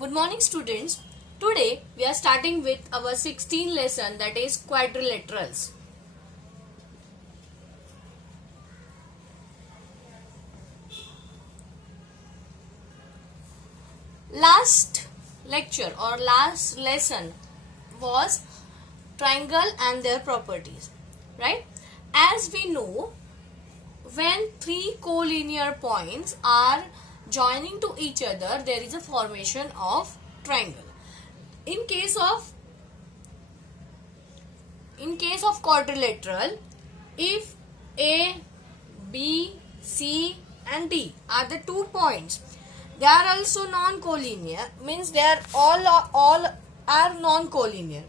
Good morning students. Today we are starting with our 16th lesson, that is quadrilaterals. Last lecture or last lesson was triangle and their properties, right? As we know, when three collinear points are joining to each other, there is a formation of triangle. In case of quadrilateral, if A, B, C and D are the 2 points, they are also non-collinear, means they are all are non-collinear.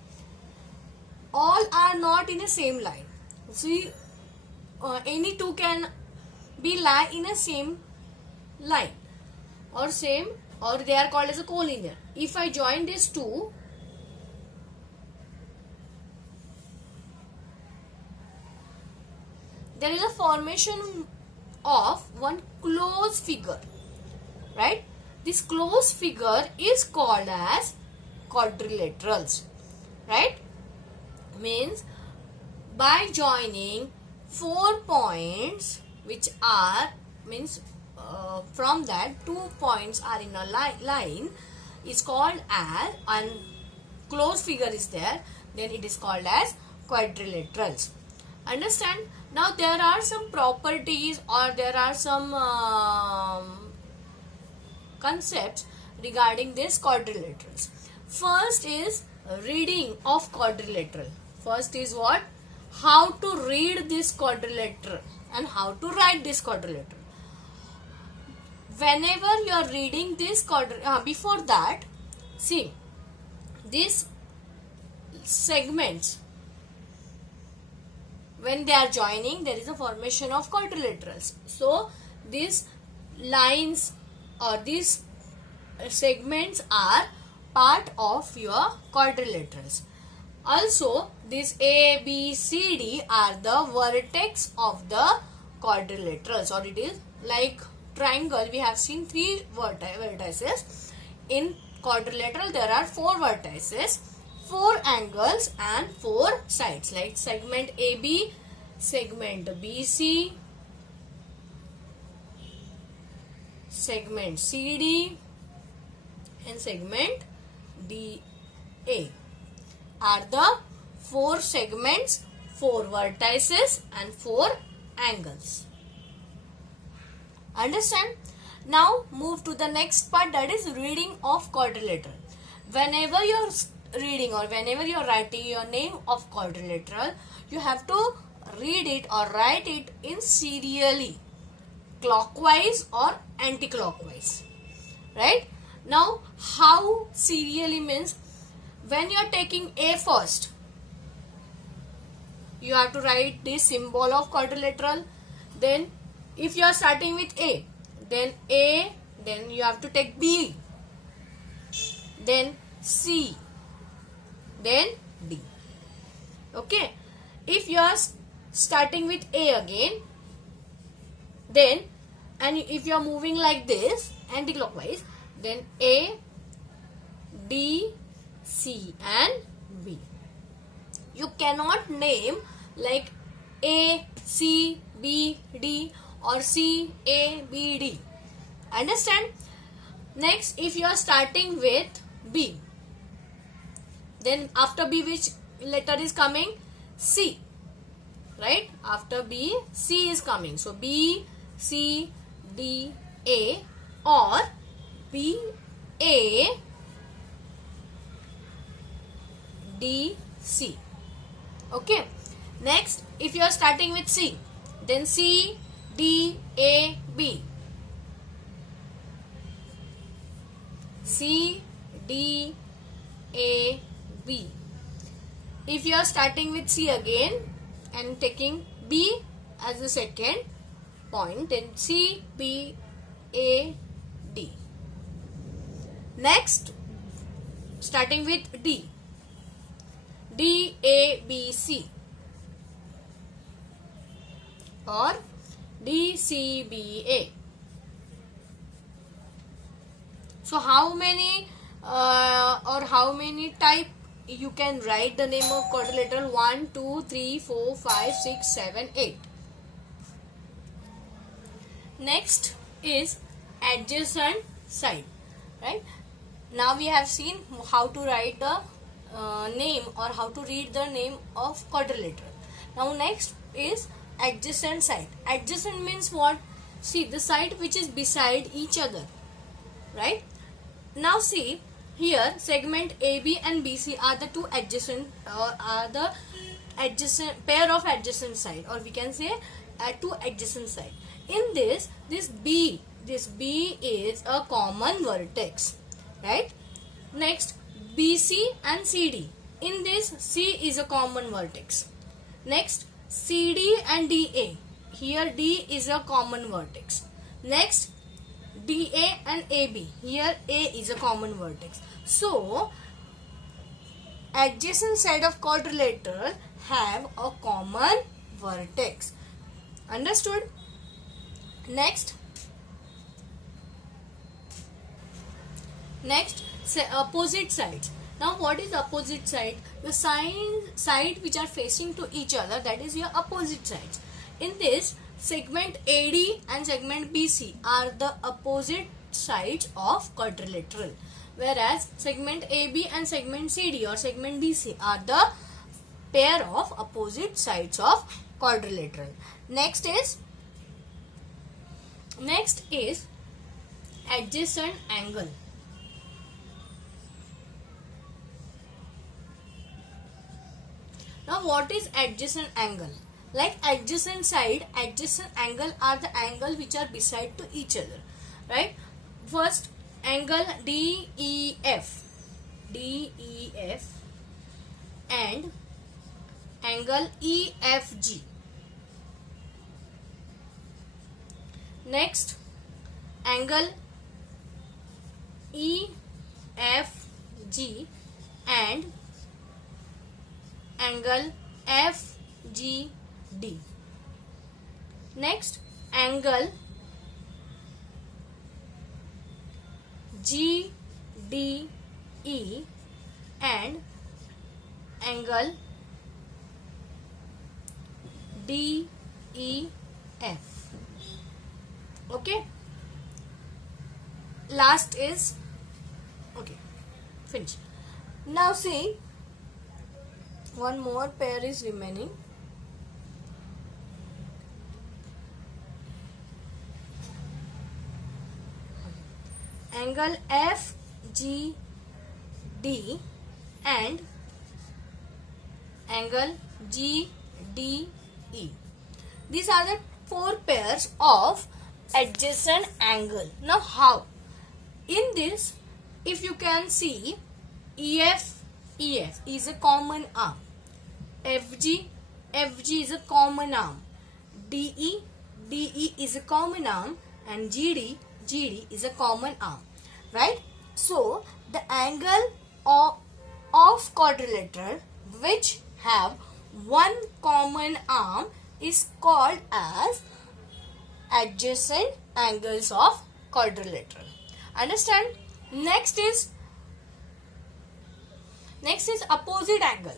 All are not in the same line. See, any two can be lie in a same line or they are called as a collinear. If I join these two, there is a formation of one closed figure, right? This closed figure is called as quadrilaterals, right? Means by joining 4 points which are from that 2 points are in a line is called as, and closed figure is there, then it is called as quadrilaterals. Understand? Now there are some properties or there are some concepts regarding this quadrilaterals. First is reading of quadrilateral. First is what? How to read this quadrilateral and how to write this quadrilateral. Whenever you are reading this before that, see, these segments, when they are joining, there is a formation of quadrilaterals. So these lines or these segments are part of your quadrilaterals. Also, these A, B, C, D are the vertex of the quadrilaterals, or it is like triangle. We have seen 3 vertices. In quadrilateral, there are 4 vertices, 4 angles and 4 sides, like segment AB, segment BC, segment CD and segment DA are the 4 segments, 4 vertices and 4 angles. Understand? Now move to the next part, that is reading of quadrilateral. Whenever you are reading or whenever you are writing your name of quadrilateral, you have to read it or write it in serially, clockwise or anti-clockwise, right? Now how serially means, when you are taking A first, you have to write this symbol of quadrilateral. Then if you are starting with A, then you have to take B, then C, then D. Okay. If you are starting with A again, then, and if you are moving like this anti-clockwise, then A, D, C and B. You cannot name like A, C, B, D or C, A, B, D. Understand? Next, if you are starting with B, then after B which letter is coming? C, right? After B, C is coming. So B, C, D, A or B, A, D, C. Okay. Next, if you are starting with C, then C, D, A, B. C, D, A, B. If you are starting with C again and taking B as the second point, then C, B, A, D. Next, starting with D, D, A, B, C or D, C, B, A. So how many or how many type you can write the name of quadrilateral? 1, 2, 3, 4, 5, 6, 7, 8. Next is adjacent side, right? Now we have seen how to write the name or how to read the name of quadrilateral. Now next is adjacent side. Adjacent means what? See, the side which is beside each other, right? Now see, here segment AB and BC are the two adjacent or are the adjacent pair of adjacent side, or we can say two adjacent side. In this B is a common vertex, right? Next, BC and CD. In this, C is a common vertex. Next, CD and DA. Here D is a common vertex. Next, DA and AB. Here A is a common vertex. So, adjacent side of quadrilateral have a common vertex. Understood? Next, say opposite sides. Now what is opposite side? The side which are facing to each other, that is your opposite sides. In this, segment AD and segment BC are the opposite sides of quadrilateral, whereas segment AB and segment CD or segment BC are the pair of opposite sides of quadrilateral. Next is adjacent angle. Now what is adjacent angle? Like adjacent side, adjacent angle are the angle which are beside to each other, right? First, angle DEF and angle EFG. Next, angle EFG and angle FGD. Next, angle GDE and angle DEF. Okay. Last is okay. Finish. Now see, one more pair is remaining. Angle FGD and angle GDE. These are the four pairs of adjacent angle. Now how? In this, if you can see, EF is a common arm. FG is a common arm. DE is a common arm, and GD is a common arm, right? So the angle of quadrilateral which have one common arm is called as adjacent angles of quadrilateral. Understand? Next is opposite angle.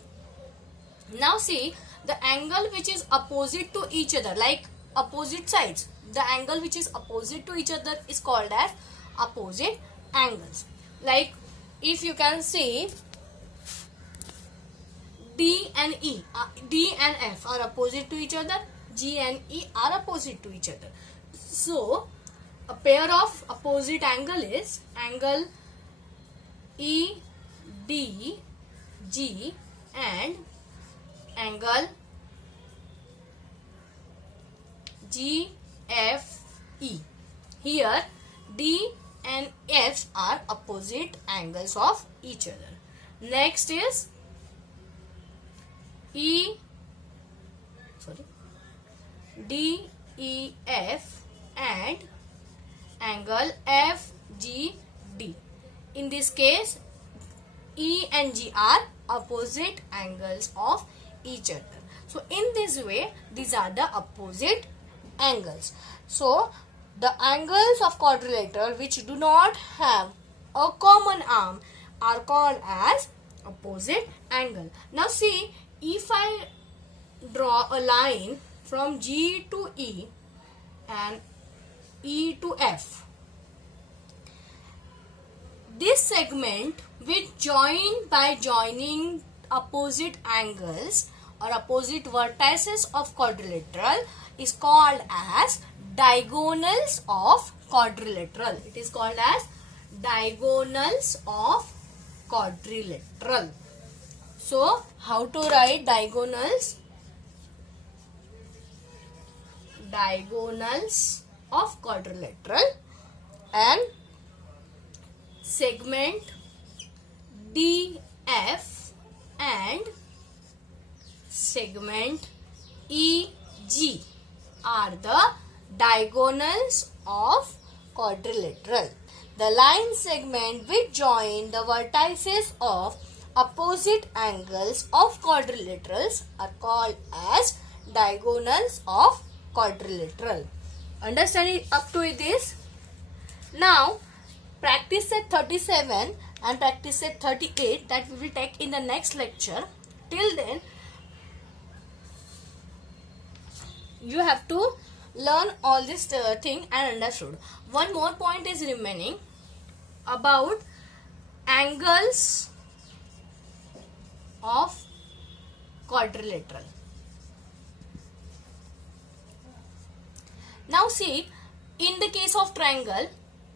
Now see, the angle which is opposite to each other, like opposite sides, the angle which is opposite to each other is called as opposite angles. Like if you can see, D and F are opposite to each other, G and E are opposite to each other. So a pair of opposite angle is angle EDG and angle GFE. Here D and F are opposite angles of each other. Next is DEF and angle FGD. In this case, E and G are opposite angles of each other. So in this way, these are the opposite angles. So the angles of quadrilateral which do not have a common arm are called as opposite angle. Now see, if I draw a line from G to E and E to F, this segment which join by joining opposite angles or opposite vertices of quadrilateral is called as diagonals of quadrilateral. It is called as diagonals of quadrilateral. So, how to write diagonals? Diagonals of quadrilateral, and segment DF and segment EG are the diagonals of quadrilateral. The line segment which join the vertices of opposite angles of quadrilaterals are called as diagonals of quadrilateral. Understand it up to this? Now, practice set 37 and practice set 38 that we will take in the next lecture. Till then, you have to learn all this thing and understood. One more point is remaining about angles of quadrilateral. Now see, in the case of triangle,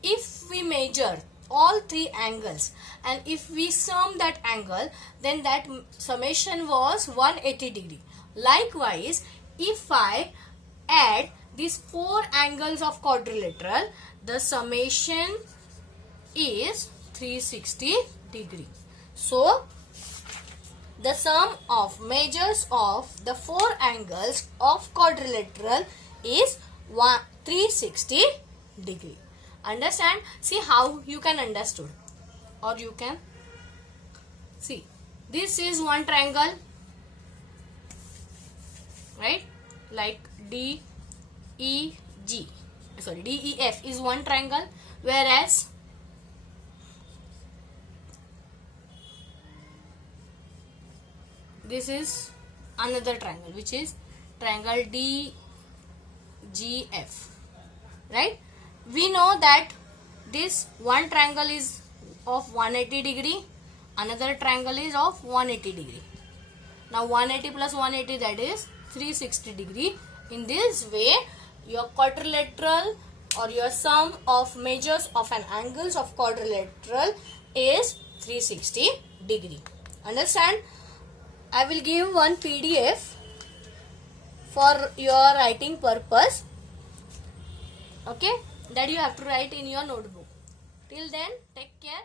if we measure all three angles and if we sum that angle, then that summation was 180 degree. Likewise, if I add these four angles of quadrilateral, the summation is 360 degree. So, the sum of measures of the four angles of quadrilateral is 360 degree. Understand? See how you can understood, or you can see this is one triangle, right? Like DEF is one triangle, whereas this is another triangle which is triangle DGF, right? We know that this one triangle is of 180 degree, another triangle is of 180 degree. Now 180 plus 180, that is 360 degree. In this way, your quadrilateral or your sum of measures of an angles of quadrilateral is 360 degree. Understand? I will give one PDF for your writing purpose. Okay, that you have to write in your notebook. Till then, take care.